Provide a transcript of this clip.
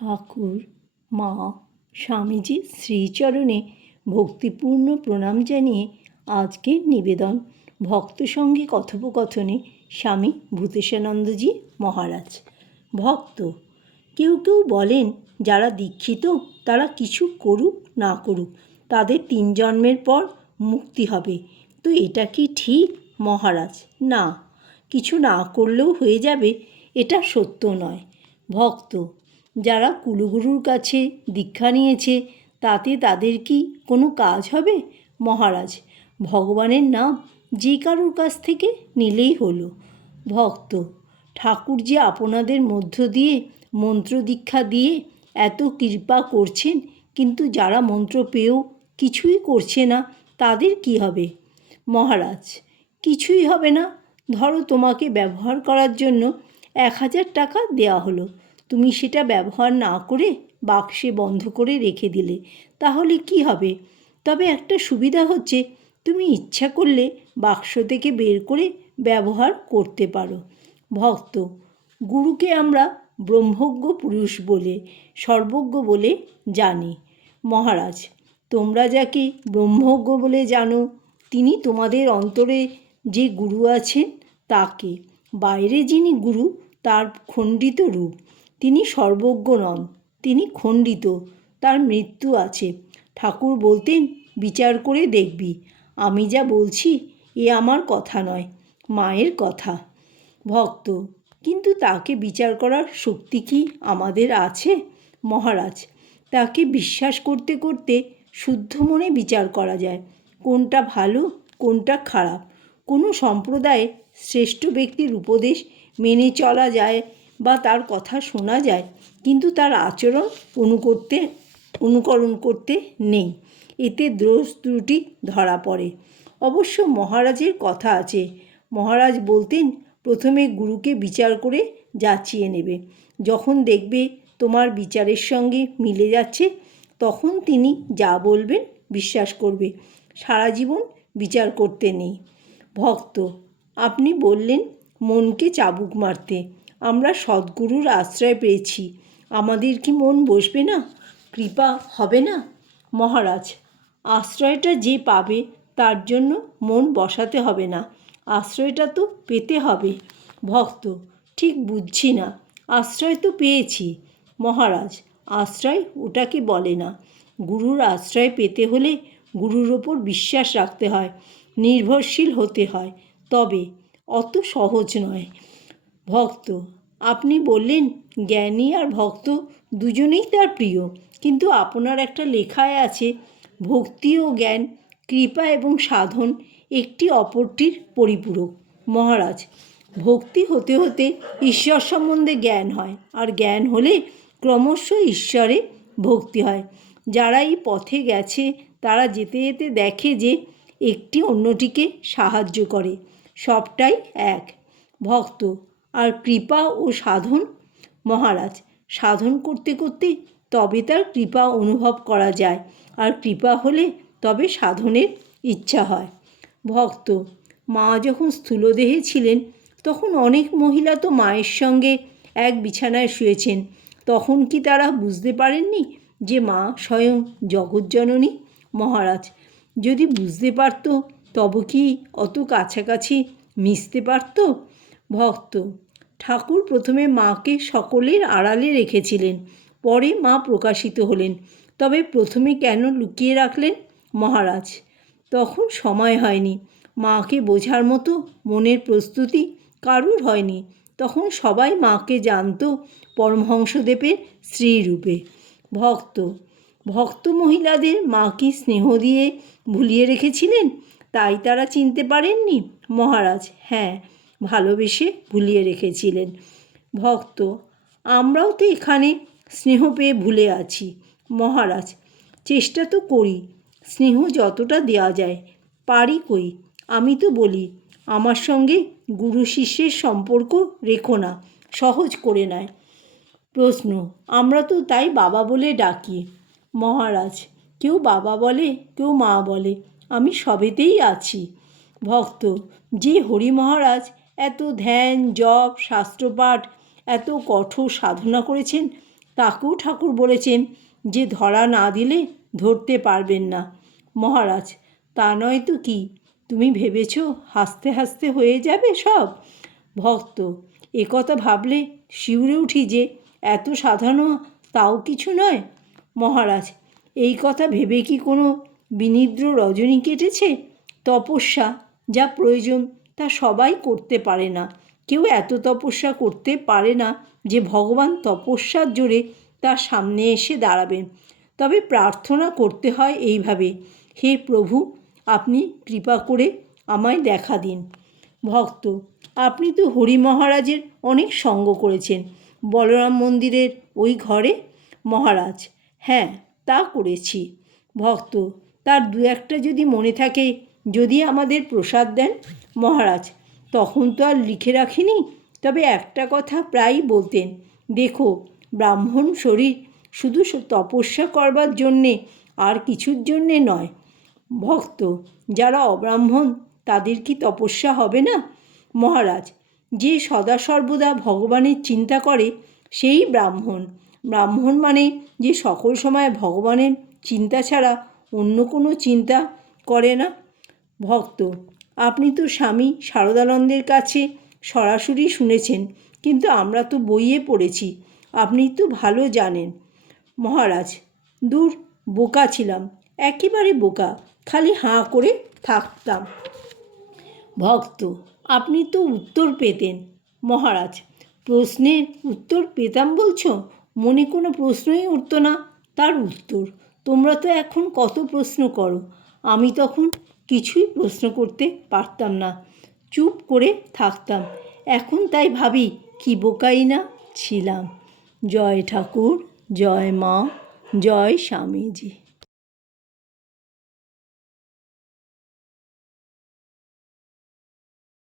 ঠাকুর, মা স্বামীজির শ্রীচরণে ভক্তিপূর্ণ প্রণাম জানিয়ে আজকের নিবেদন। ভক্ত সঙ্গে কথোপকথনে স্বামী ভূতেশানন্দজি মহারাজ। ভক্ত, কেউ কেউ বলেন, যারা দীক্ষিত, তারা কিছু করুক, না করুক, তাদের তিন জন্মের পর মুক্তি হবে। তো এটা কি ঠিক? মহারাজ, না। কিছু না করলেও হয়ে যাবে, এটা সত্য নয়। ভক্ত যারা কুলগুরুর কাছে দীক্ষা নিয়েছে, তাতে তাদের কি কোনো কাজ হবে? মহারাজ, ভগবানের নাম যে কারুর কাছ থেকে নিলেই হলো। ভক্ত, ঠাকুর যে আপনাদের মধ্য দিয়ে মন্ত্র দীক্ষা দিয়ে এত কৃপা করছেন, কিন্তু যারা মন্ত্র পেয়েও কিছুই করছে না, তাদের কি হবে? মহারাজ, কিছুই হবে না। ধরো তোমাকে ব্যবহার করার জন্য এক হাজার টাকা দেওয়া হলো। তুমি সেটা ব্যবহার না করে বাক্সে বন্ধ করে রেখে দিলে, তাহলে কি হবে? তবে একটা সুবিধা হচ্ছে, তুমি ইচ্ছা করলে বাক্স থেকে বের করে ব্যবহার করতে পারো। ভক্ত, গুরুকে আমরা ব্রহ্মজ্ঞ পুরুষ বলে, সর্বজ্ঞ বলে জানি। মহারাজ, তোমরা যাকে ব্রহ্মজ্ঞ বলে জানো, তিনি তোমাদের অন্তরে যে গুরু আছেন, তাকে। বাইরে যিনি গুরু, তার খণ্ডিত রূপ। তিনি সর্বজ্ঞ নন, তিনি খণ্ডিত, তার মৃত্যু আছে। ঠাকুর বলতেন, বিচার করে দেখবি, আমি যা বলছি, এ আমার কথা নয়, মায়ের কথা। ভক্ত, কিন্তু তাকে বিচার করার শক্তি কি আমাদের আছে? মহারাজ, তাকে বিশ্বাস করতে করতে শুদ্ধ মনে বিচার করা যায়, কোনটা ভালো, কোনটা খারাপ। কোনো সম্প্রদায়ে শ্রেষ্ঠ ব্যক্তির উপদেশ মেনে চলা যায় বা তার কথা শোনা যায়, কিন্তু তার আচরণ অনুকরতে, অনুকরণ করতে নেই। এতে দোষ ত্রুটি ধরা পড়ে। অবশ্য মহারাজের কথা আছে। মহারাজ বলতেন, প্রথমে গুরুকে বিচার করে যাচিয়ে নেবে। যখন দেখবে তোমার বিচারের সঙ্গে মিলে যাচ্ছে, তখন তিনি যা বলবেন বিশ্বাস করবে। সারা জীবন বিচার করতে নেই। ভক্ত, আপনি বললেন, মনকে চাবুক মারতে। আমরা সদ্গুরুর আশ্রয় পেয়েছি। আমাদের কি মন বসবে না? কৃপা হবে না? মহারাজ, আশ্রয়টা যে পাবে, তার জন্য মন বসাতে হবে না। আশ্রয়টা তো পেতে হবে। ভক্ত, ঠিক বুঝছি না। আশ্রয় তো পেয়েছি। মহারাজ, আশ্রয় ওটাকে বলে না। গুরুর আশ্রয় পেতে হলে গুরুর ওপর বিশ্বাস রাখতে হয়। নির্ভরশীল হতে হয়। তবে অত সহজ নয়। ভক্ত। আপনি বললেন, জ্ঞানী আর ভক্ত দুজনেই তার প্রিয়। কিন্তু আপনার একটা লেখায় আছে, ভক্তি ও জ্ঞান, কৃপা এবং সাধন একটি অপরটির পরিপূরক। মহারাজ, ভক্তি হতে হতে ঈশ্বর সম্বন্ধে জ্ঞান হয়, আর জ্ঞান হলে ক্রমশ ঈশ্বরে ভক্তি হয়। যারা এই পথে গেছে, তারা যেতে যেতে দেখে যে একটি অন্যটিকে সাহায্য করে। সবটাই এক। ভক্ত আর কৃপা ও সাধন মহারাজ। সাধন করতে করতে তবে তার কৃপা অনুভব করা যায়, আর কৃপা হলে তবে সাধনের ইচ্ছা হয়। ভক্ত, মা যখন স্থূলদেহে ছিলেন, তখন অনেক মহিলা তো মায়ের সঙ্গে এক বিছানায় শুয়েছেন। তখন কি তারা বুঝতে পারেননি যে মা স্বয়ং জগজ্জননী? মহারাজ, যদি বুঝতে পারত তব কি অত কাছাকাছি মিশতে পারত? ভক্ত ঠাকুর প্রথমে মাকে সকলের আড়ালে রেখেছিলেন, পরে মা প্রকাশিত হলেন। তবে প্রথমে কেন লুকিয়ে রাখলেন? মহারাজ, তখন সময় হয়নি। মাকে বোঝার মতো মনের প্রস্তুতি কারুর হয়নি। তখন সবাই মাকে জানত পরমহংসদেবের স্ত্রীরূপে ভক্ত ভক্ত মহিলাদের মা কি স্নেহ দিয়ে ভুলিয়ে রেখেছিলেন? তাই তারা চিনতে পারেননি? মহারাজ হ্যাঁ। ভালোবেসে ভুলিয়ে রেখেছিলেন। ভক্ত, আমরাও তো এখানে স্নেহ পেয়ে ভুলে আছি। মহারাজ, চেষ্টা তো করি, স্নেহ যতটা দেওয়া যায়, পারি কই? আমি তো বলি, আমার সঙ্গে গুরু শিষ্যের সম্পর্ক রেখো না, সহজ করে নেয়। প্রশ্ন, আমরা তো তাই বাবা বলে ডাকি। মহারাজ, কেউ বাবা বলে, কেউ মা বলে, আমি সবেতেই আছি। ভক্ত, যে হরি মহারাজ এত ধ্যান, জপ, শাস্ত্রপাঠ, এত কঠোর সাধনা করেছেন। তাকেও ঠাকুর বলেছেন যে, ধরা না দিলে ধরতে পারবেন না। মহারাজ, তা নয় তো কি? তুমি ভেবেছ হাসতে হাসতে হয়ে যাবে সব? ভক্ত, এ কথা ভাবলে শিউরে উঠি যে, এত সাধারণ তাও কিছু নয়? মহারাজ, এই কথা ভেবে কি কোনো বিনিদ্র রজনী কেটেছে? তপস্যা যা প্রয়োজন তা সবাই করতে পারে না। কেউ এত তপস্যা করতে পারে না যে ভগবান তপস্যার জোরে তার সামনে এসে দাঁড়াবেন। তবে প্রার্থনা করতে হয় এইভাবে, হে প্রভু, আপনি কৃপা করে আমায় দেখা দিন। ভক্ত, আপনি তো হরি মহারাজের অনেক সঙ্গ করেছেন। বলরাম মন্দিরের ওই ঘরে? মহারাজ হ্যাঁ তা করেছি। ভক্ত, তার দু একটা যদি মনে থাকে যদি আমাদের প্রসাদ দেন, মহারাজ, তখন তো আর লিখে রাখিনি। তবে একটা কথা প্রায়ই বলতেন, দেখো, ব্রাহ্মণ শরীর শুধু তপস্যা করবার জন্যে আর কিছুর জন্যে নয়। ভক্ত, যারা অব্রাহ্মণ, তাদের কি তপস্যা হবে না? মহারাজ, যে সদা সর্বদা ভগবানের চিন্তা করে, সেই ব্রাহ্মণ। ব্রাহ্মণ মানে যে সকল সময় ভগবানের চিন্তা ছাড়া অন্য কোনো চিন্তা করে না। ভক্ত। আপনি তো স্বামী শারদানন্দের কাছে সরাসরি শুনেছেন, কিন্তু আমরা তো বইয়ে পড়েছি, আপনি তো ভালো জানেন। মহারাজ, দূর বোকা ছিলাম, একেবারে বোকা, খালি হাঁ করে থাকতাম। ভক্ত, আপনি তো উত্তর পেতেন। মহারাজ, প্রশ্নের উত্তর পেতাম বলছো? মনে কোনো প্রশ্নই উঠতো না। তার উত্তর, তোমরা তো এখন কত প্রশ্ন করো? আমি তখন কিছুই প্রশ্ন করতে পারতাম না। চুপ করে থাকতাম। এখন তাই ভাবি, কি বোকাই না ছিলাম। জয় ঠাকুর, জয় মা, জয় স্বামীজি।